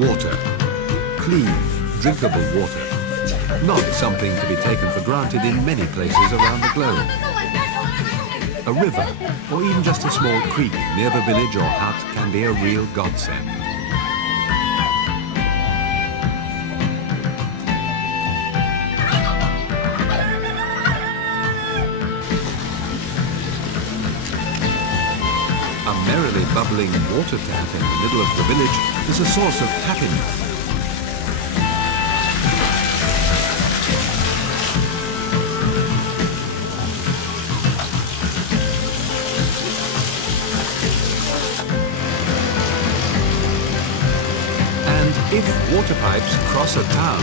Water. Clean, drinkable water. Not something to be taken for granted in many places around the globe. A river, or even just a small creek near the village or hut can be a real godsend. A merrily bubbling water tap in the middle of the village is a source of happiness. If water pipes cross a town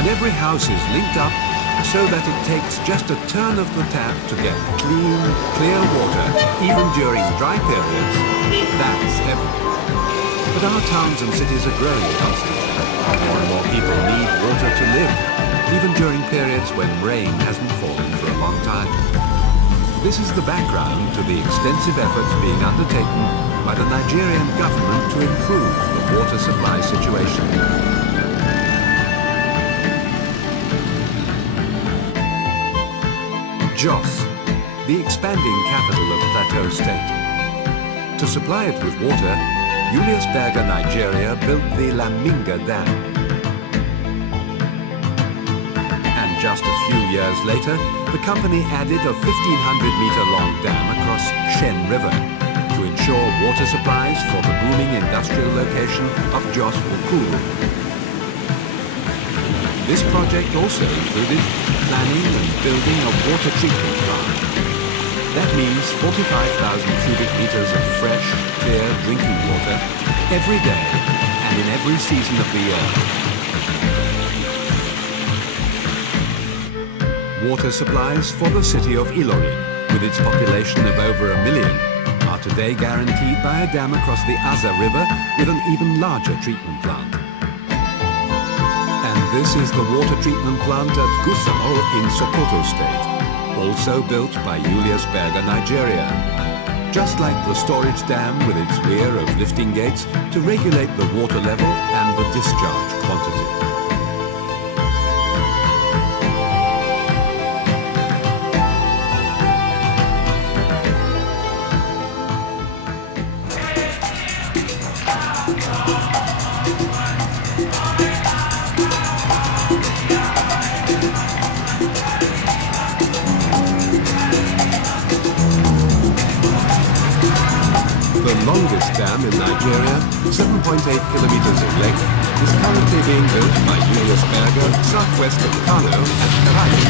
and every house is linked up so that it takes just a turn of the tap to get clean, clear water, even during dry periods, that's heaven. But our towns and cities are growing constantly. More and more people need water to live, even during periods when rain hasn't fallen for a long time. This is the background to the extensive efforts being undertaken by the Nigerian government to improve the water supply situation. Jos, the expanding capital of Plateau State. To supply it with water, Bilfinger+Berger Nigeria built the Laminga Dam. And just a few years later, the company added a 1,500-meter-long dam across Chaîne River to ensure water supplies for the booming industrial location of Jos. This project also included planning and building a water treatment plant. That means 45,000 cubic meters of fresh, clear drinking water every day and in every season of the year. Water supplies for the city of Ilorin, with its population of over 1 million, are today guaranteed by a dam across the Aza River with an even larger treatment plant. And this is the water treatment plant at Gusau in Sokoto State, also built by Bilfinger+Berger Nigeria. Just like the storage dam with its rear of lifting gates to regulate the water level and the discharge quantity. The longest dam in Nigeria, 7.8 kilometers in length, is currently being built by Bilfinger+Berger southwest of Kano at Karachi.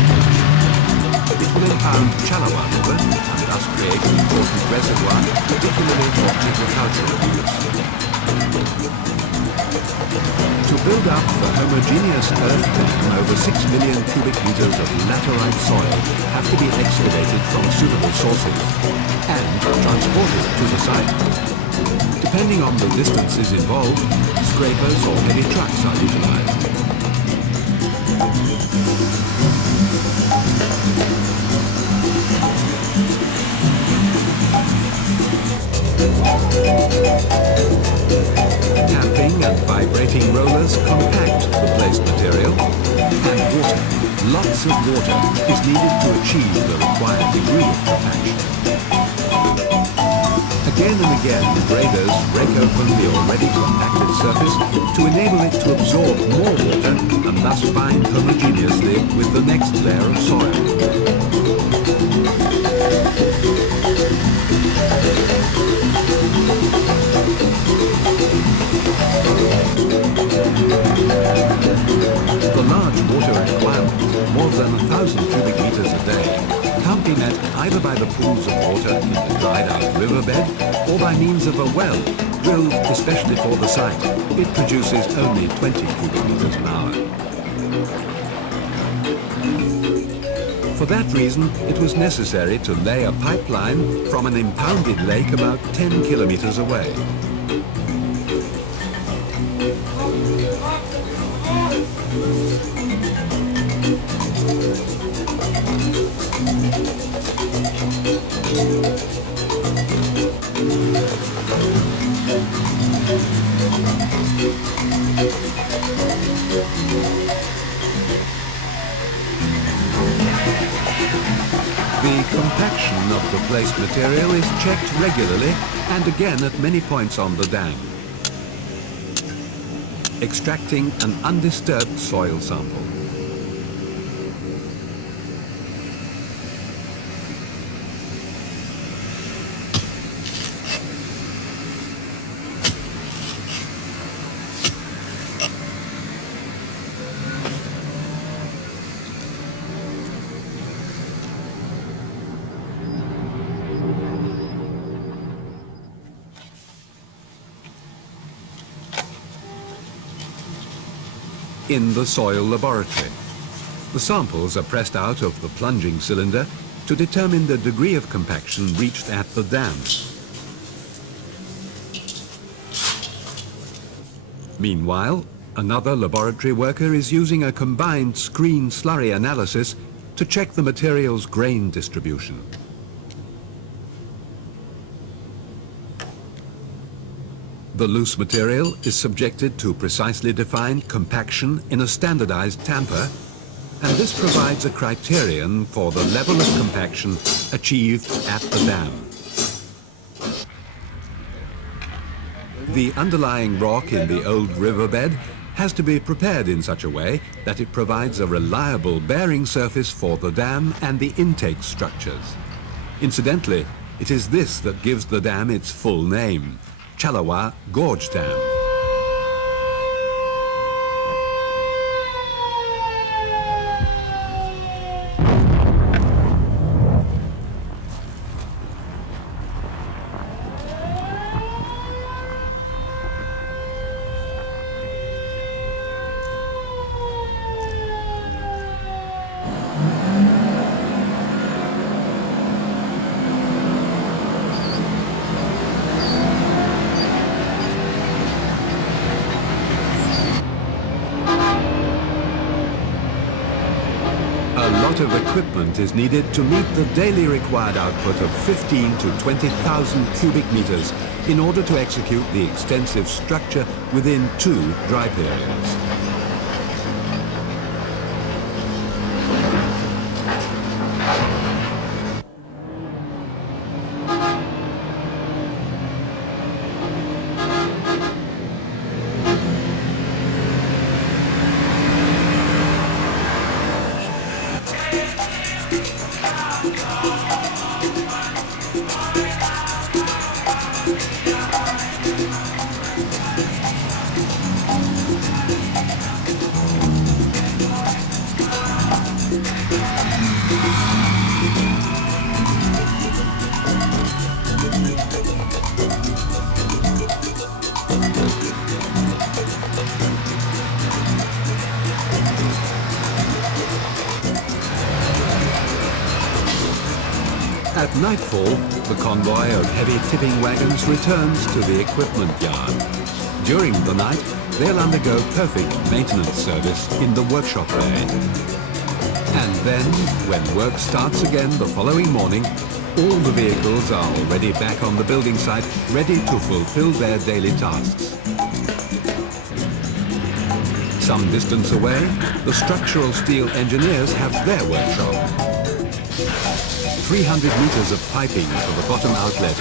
It will impound Chalawa River and thus create an important reservoir, particularly for agricultural use. To build up the homogeneous earth dam, over 6 million cubic meters of laterite soil have to be excavated from suitable sources and transported to the site. Depending on the distances involved, scrapers or heavy trucks are utilized. Tamping and vibrating rollers compact the placed material, and water, lots of water, is needed to achieve the required degree of compaction. Again and again, the graders break open the already compacted surface to enable it to absorb more water and thus bind homogeneously with the next layer of soil. The large water requirement, more than 1,000 cubic meters a day, can't be met either by the pools of water in the dried-out riverbed or by means of a well, drilled especially for the site. It produces only 20 cubic meters an hour. For that reason, it was necessary to lay a pipeline from an impounded lake about 10 kilometers away. The compaction of the placed material is checked regularly and again at many points on the dam, extracting an undisturbed soil sample. In the soil laboratory, the samples are pressed out of the plunging cylinder to determine the degree of compaction reached at the dam. Meanwhile, another laboratory worker is using a combined screen slurry analysis to check the material's grain distribution. The loose material is subjected to precisely defined compaction in a standardized tamper, and this provides a criterion for the level of compaction achieved at the dam. The underlying rock in the old riverbed has to be prepared in such a way that it provides a reliable bearing surface for the dam and the intake structures. Incidentally, it is this that gives the dam its full name, Chalawa Gorge Dam. Of equipment is needed to meet the daily required output of 15 to 20,000 cubic meters in order to execute the extensive structure within 2 dry periods. At nightfall, the convoy of heavy tipping wagons returns to the equipment yard. During the night, they'll undergo perfect maintenance service in the workshop bay. And then, when work starts again the following morning, all the vehicles are already back on the building site, ready to fulfill their daily tasks. Some distance away, the structural steel engineers have their workshop. 300 meters of piping for the bottom outlet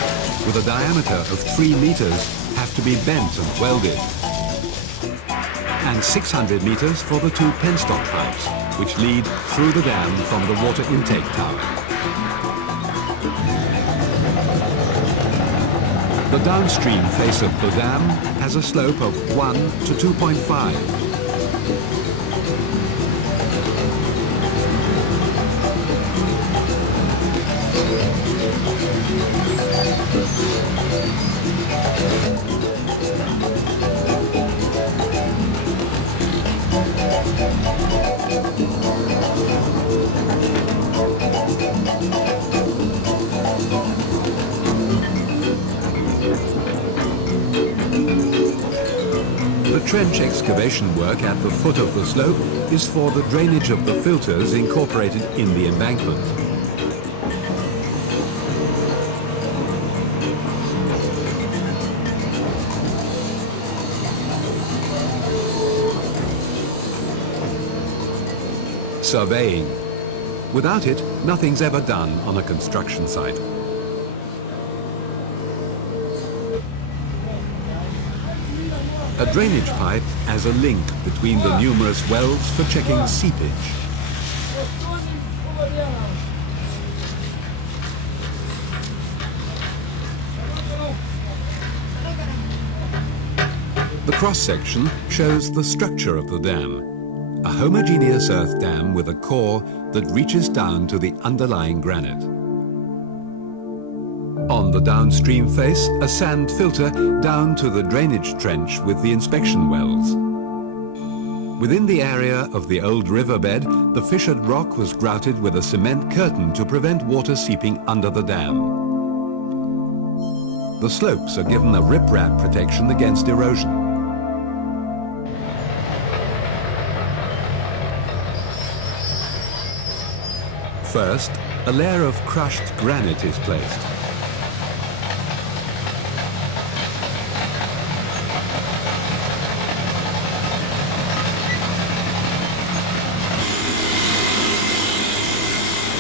with a diameter of 3 meters have to be bent and welded. And 600 meters for the 2 penstock pipes, which lead through the dam from the water intake tower. The downstream face of the dam has a slope of 1 to 2.5. The trench excavation work at the foot of the slope is for the drainage of the filters incorporated in the embankment. surveying. Without it, nothing's ever done on a construction site. A drainage pipe as a link between the numerous wells for checking seepage. The cross-section shows the structure of the dam. A homogeneous earth dam with a core that reaches down to the underlying granite. On the downstream face, a sand filter down to the drainage trench with the inspection wells. Within the area of the old riverbed, the fissured rock was grouted with a cement curtain to prevent water seeping under the dam. The slopes are given a riprap protection against erosion. First, a layer of crushed granite is placed.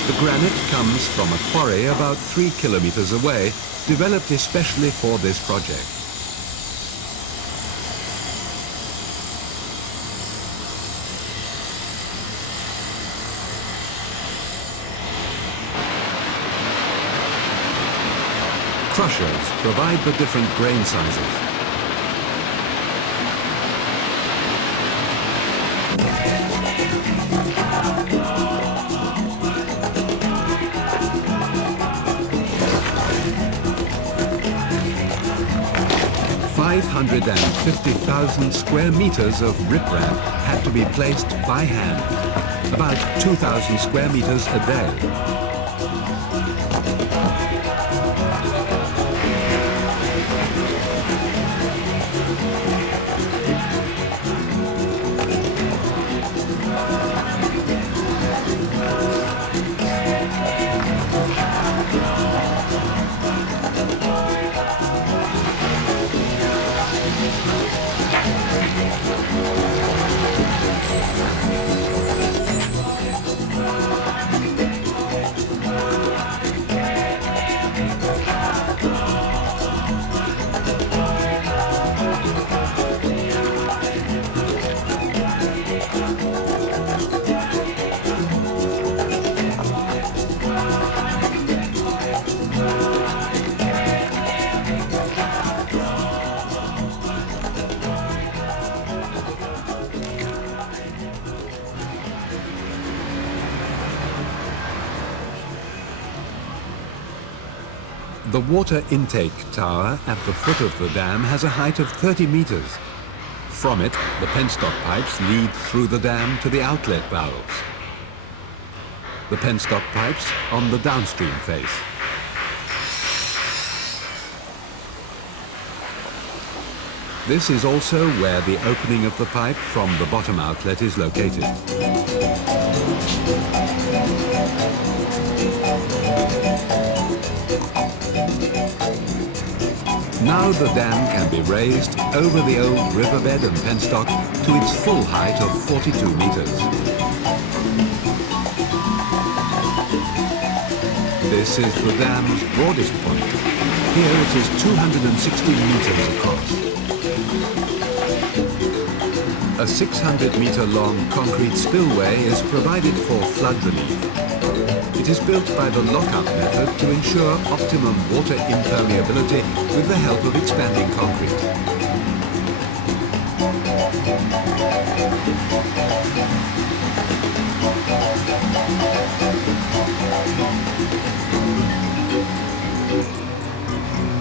The granite comes from a quarry about 3 kilometers away, developed especially for this project. Crushers provide the different grain sizes. $550,000 square meters of riprap had to be placed by hand, about 2,000 square meters a day. The water intake tower at the foot of the dam has a height of 30 meters. From it, the penstock pipes lead through the dam to the outlet valves. The penstock pipes on the downstream face. This is also where the opening of the pipe from the bottom outlet is located. Now the dam can be raised over the old riverbed and penstock to its full height of 42 meters. This is the dam's broadest point. Here it is 260 meters across. A 600-meter-long concrete spillway is provided for flood relief. It is built by the lockup method to ensure optimum water impermeability with the help of expanding concrete.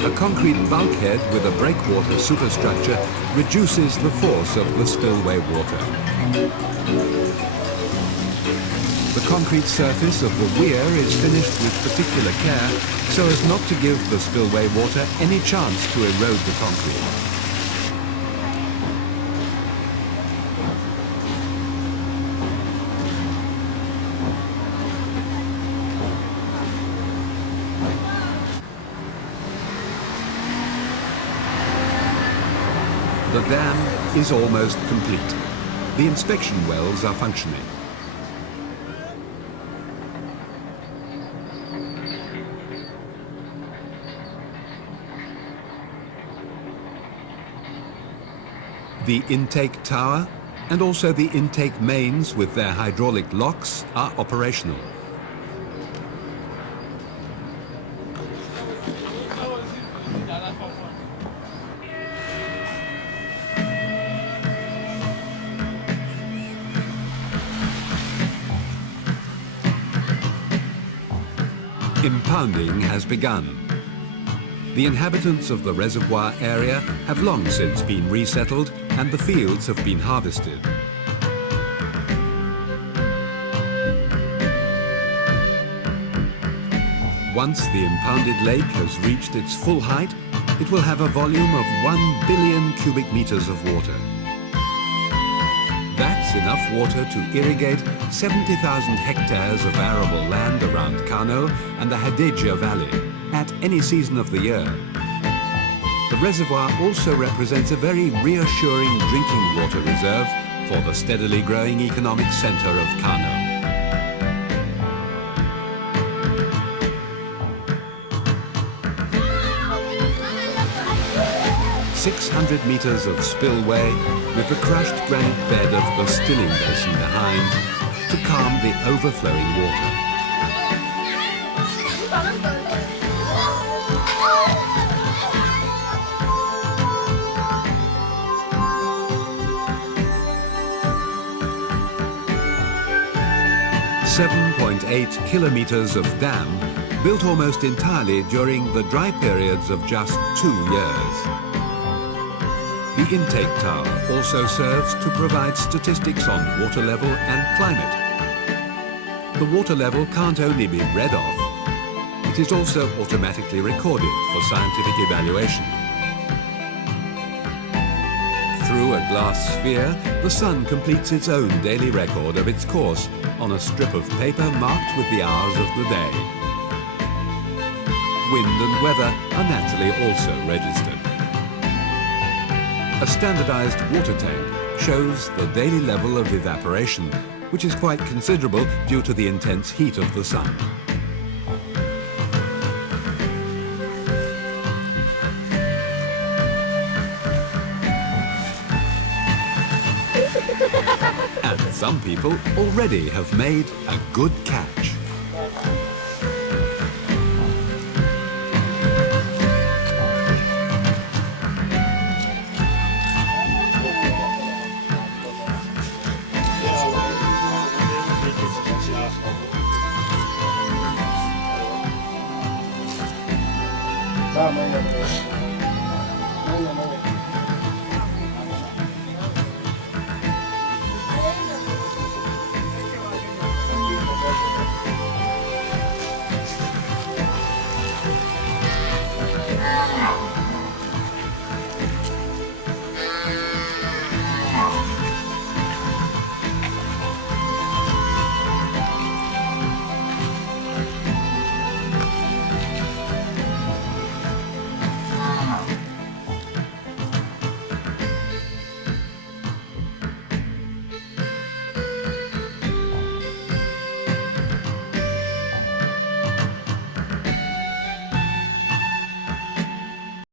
A concrete bulkhead with a breakwater superstructure reduces the force of the spillway water. The concrete surface of the weir is finished with particular care so as not to give the spillway water any chance to erode the concrete. The dam is almost complete. The inspection wells are functioning. The intake tower and also the intake mains with their hydraulic locks are operational. Impounding has begun. The inhabitants of the reservoir area have long since been resettled and the fields have been harvested. Once the impounded lake has reached its full height, it will have a volume of 1 billion cubic meters of water. That's enough water to irrigate 70,000 hectares of arable land around Kano and the Hadejia Valley at any season of the year. The reservoir also represents a very reassuring drinking water reserve for the steadily growing economic center of Kano. 600 meters of spillway with the crushed granite bed of the stilling basin behind to calm the overflowing water. .8 kilometers of dam built almost entirely during the dry periods of just 2 years. The intake tower also serves to provide statistics on water level and climate. The water level can't only be read off, it is also automatically recorded for scientific evaluation. Through a glass sphere, the sun completes its own daily record of its course on a strip of paper marked with the hours of the day. Wind and weather are naturally also registered. A standardized water tank shows the daily level of evaporation, which is quite considerable due to the intense heat of the sun. And some people already have made a good catch.